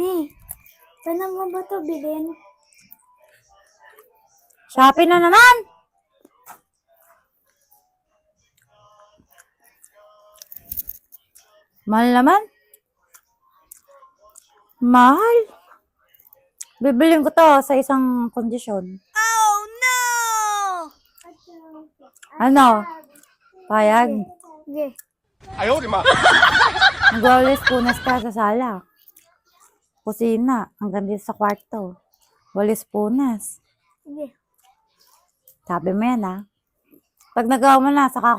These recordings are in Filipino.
Paano mo ba ito bilhin? Shopee na naman! Mahal naman. Mahal. Bibilin ko to sa isang kondisyon. Oh no! Ano? Payag. Sige. Ayaw, di ma. Magwawalis punas ka sa sala. Kusina. Hanggang dito sa kwarto. Walis punas. Sige. Sabi mo yan, ha? Pag nagawa mo na, saka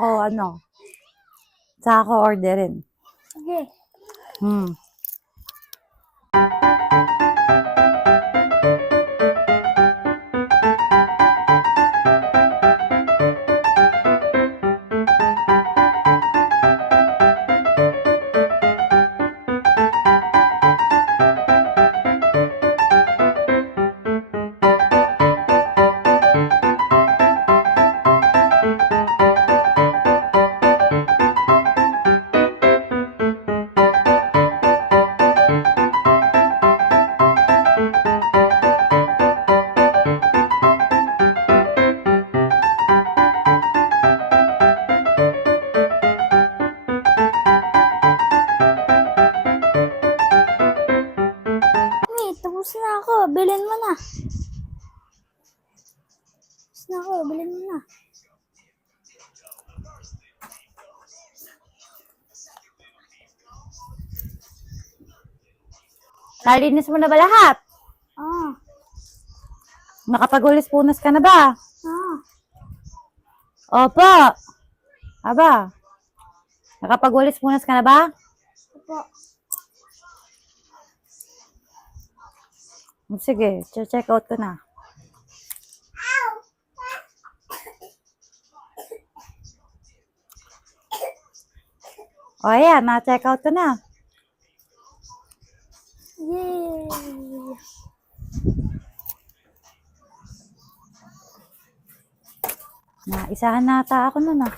ko orderin. Sige. Tapos na ako. Bilhin mo na. Tapos na ako. Bilhin mo na. Nalinis mo na ba lahat? Ah. Nakapagwalis punas ka na ba? Ah. Opo. Aba. Nakapagwalis punas ka na ba? Opo. Sige, check out ko na. O ayan, na-check out ko na. Yay! Naisahan nata ako nun, ah.